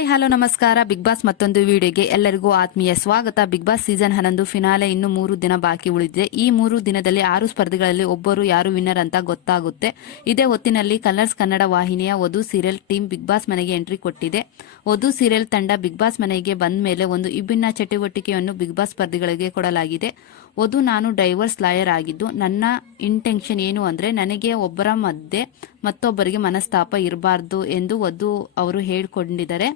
Hi hello ನಮಸ್ಕಾರ. Big boss ಮತ್ತೊಂದು ವಿಡಿಯೋಗೆ ಎಲ್ಲರಿಗೂ ಆತ್ಮೀಯ ಸ್ವಾಗತ. ಬಿಗ್ ಬಾಸ್ ಸೀಸನ್ 11 ಫಿನಾಲೆ ಇನ್ನು 3 ದಿನ ಬಾಕಿ ಉಳಿದಿದೆ. ಈ 3 ದಿನದಲ್ಲಿ 6 ಸ್ಪರ್ಧಿಗಳಲ್ಲಿ ಒಬ್ಬರು ಯಾರು ವಿನ್ನರ್ ಅಂತ ಗೊತ್ತಾಗುತ್ತೆ. ಇದೇ ಹೊತ್ತಿನಲ್ಲಿ ಕಲರ್ಸ್ ಕನ್ನಡ ವಾಹಿನಿಯ ವಧು ಸೀರಿಯಲ್ ಟೀಮ್ ಬಿಗ್ ಬಾಸ್ ಮನೆಗೆ ಎಂಟ್ರಿ ಕೊಟ್ಟಿದೆ. ವಧು ಸೀರಿಯಲ್ ತಂಡ ಬಿಗ್ ಬಾಸ್ ಮನೆಗೆ ಬಂದ ಮೇಲೆ ಒಂದು ವಿಭಿನ್ನ ಚಟುವಟಿಕೆಯನ್ನು ಬಿಗ್ ಬಾಸ್ ಸ್ಪರ್ಧಿಗಳಿಗೆ ಕೊಡಲಾಗಿದೆ. ವಧು, ನಾನು ಡೈವರ್ಸ್ ಲಾಯರ್ ಆಗಿದ್ದು ನನ್ನ ಇಂಟೆನ್ಷನ್ ಏನು ಅಂದ್ರೆ ನನಗೆ ಒಬ್ಬರ ಮಧ್ಯೆ ಮತ್ತೊಬ್ಬರಿಗೆ ಮನಸ್ತಾಪ ಇರಬಾರ್ದು ಎಂದು ವಧು ಅವರು ಹೇಳಿಕೊಂಡಿದ್ದಾರೆ.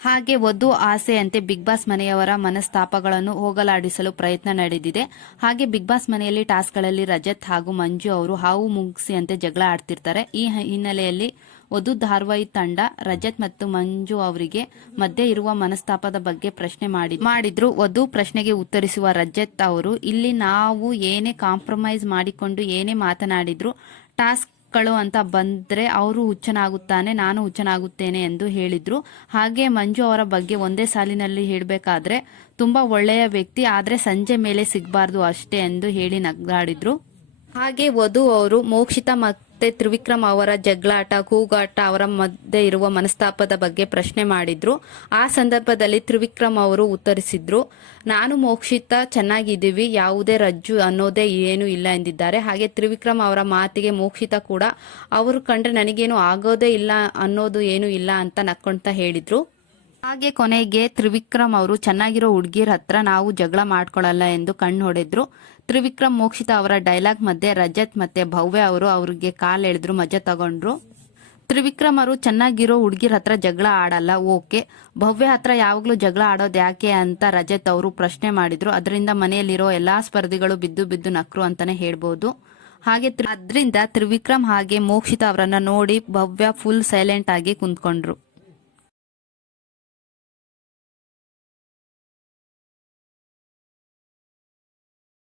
ಹಾಗೆ ವಧು ಆಸೆಯಂತೆ ಬಿಗ್ ಬಾಸ್ ಮನೆಯವರ ಮನಸ್ತಾಪಗಳನ್ನು ಹೋಗಲಾಡಿಸಲು ಪ್ರಯತ್ನ ನಡೆದಿದೆ. ಹಾಗೆ ಬಿಗ್ ಬಾಸ್ ಮನೆಯಲ್ಲಿ ಟಾಸ್ಕ್ಗಳಲ್ಲಿ ರಜತ್ ಹಾಗೂ ಮಂಜು ಅವರು ಹಾವು ಮುಗಿಸಿಯಂತೆ ಜಗಳ ಆಡ್ತಿರ್ತಾರೆ. ಈ ಹಿನ್ನೆಲೆಯಲ್ಲಿ ವಧು ಧಾರಾವಾಹಿ ತಂಡ ರಜತ್ ಮತ್ತು ಮಂಜು ಅವರಿಗೆ ಮಧ್ಯೆ ಇರುವ ಮನಸ್ತಾಪದ ಬಗ್ಗೆ ಪ್ರಶ್ನೆ ಮಾಡಿದ್ರು. ವಧು ಪ್ರಶ್ನೆಗೆ ಉತ್ತರಿಸುವ ರಜತ್ ಅವರು, ಇಲ್ಲಿ ನಾವು ಏನೇ ಕಾಂಪ್ರಮೈಸ್ ಮಾಡಿಕೊಂಡು ಏನೇ ಮಾತನಾಡಿದ್ರು ಟಾಸ್ಕ್ ಅಂತ ಬಂದ್ರೆ ಅವರು ಹುಚ್ಚನಾಗುತ್ತಾನೆ, ನಾನು ಹುಚ್ಚನಾಗುತ್ತೇನೆ ಎಂದು ಹೇಳಿದ್ರು. ಹಾಗೆ ಮಂಜು ಅವರ ಬಗ್ಗೆ ಒಂದೇ ಸಾಲಿನಲ್ಲಿ ಹೇಳಬೇಕಾದ್ರೆ ತುಂಬಾ ಒಳ್ಳೆಯ ವ್ಯಕ್ತಿ, ಆದ್ರೆ ಸಂಜೆ ಮೇಲೆ ಸಿಗಬಾರ್ದು ಅಷ್ಟೇ ಎಂದು ಹೇಳಿ ನಗಾಡಿದ್ರು. ಹಾಗೆ ವಧು ಅವರು ಮೋಕ್ಷಿತಾ ಮತ್ತೆ ತ್ರಿವಿಕ್ರಮ್ ಅವರ ಜಗಳಾಟ, ಕೂಗಾಟ, ಅವರ ಮಧ್ಯೆ ಇರುವ ಮನಸ್ತಾಪದ ಬಗ್ಗೆ ಪ್ರಶ್ನೆ ಮಾಡಿದ್ರು. ಆ ಸಂದರ್ಭದಲ್ಲಿ ತ್ರಿವಿಕ್ರಮ್ ಅವರು ಉತ್ತರಿಸಿದ್ರು, ನಾನು ಮೋಕ್ಷಿತಾ ಚೆನ್ನಾಗಿದ್ದೀವಿ, ಯಾವುದೇ ರಜ್ಜು ಅನ್ನೋದೇ ಏನು ಇಲ್ಲ ಎಂದಿದ್ದಾರೆ. ಹಾಗೆ ತ್ರಿವಿಕ್ರಮ್ ಅವರ ಮಾತಿಗೆ ಮೋಕ್ಷಿತಾ ಕೂಡ ಅವರು ಕಂಡ್ರೆ ನನಗೇನು ಆಗೋದೇ ಇಲ್ಲ ಅನ್ನೋದು ಏನು ಇಲ್ಲ ಅಂತ ನಕ್ಕೊಂತ ಹೇಳಿದ್ರು. ಹಾಗೆ ಕೊನೆಗೆ ತ್ರಿವಿಕ್ರಮ್ ಅವರು ಚೆನ್ನಾಗಿರೋ ಹುಡುಗಿರ ಹತ್ರ ನಾವು ಜಗಳ ಮಾಡ್ಕೊಳ್ಳಲ್ಲ ಎಂದು ಕಣ್ಣು ಹೊಡೆದ್ರು. ತ್ರಿವಿಕ್ರಮ್ ಮೋಕ್ಷಿತಾ ಅವರ ಡೈಲಾಗ್ ಮಧ್ಯೆ ರಜತ್ ಮತ್ತೆ ಭವ್ಯ ಅವರು ಅವ್ರಿಗೆ ಕಾಲ್ ಎಳೆದ್ರು, ಮಜಾ ತಗೊಂಡ್ರು. ತ್ರಿವಿಕ್ರಮ್ ಅವರು ಚೆನ್ನಾಗಿರೋ ಹುಡುಗಿರ ಹತ್ರ ಜಗಳ ಆಡಲ್ಲ, ಓಕೆ, ಭವ್ಯ ಹತ್ರ ಯಾವಾಗ್ಲೂ ಜಗಳ ಆಡೋದು ಯಾಕೆ ಅಂತ ರಜತ್ ಅವರು ಪ್ರಶ್ನೆ ಮಾಡಿದ್ರು. ಅದರಿಂದ ಮನೆಯಲ್ಲಿರೋ ಎಲ್ಲಾ ಸ್ಪರ್ಧಿಗಳು ಬಿದ್ದು ಬಿದ್ದು ನಕ್ರು ಅಂತಾನೆ ಹೇಳ್ಬಹುದು. ಹಾಗೆ ಅದರಿಂದ ತ್ರಿವಿಕ್ರಮ್ ಹಾಗೆ ಮೋಕ್ಷಿತಾ ಅವರನ್ನ ನೋಡಿ ಭವ್ಯ ಫುಲ್ ಸೈಲೆಂಟ್ ಆಗಿ ಕುಂತ್ಕೊಂಡ್ರು.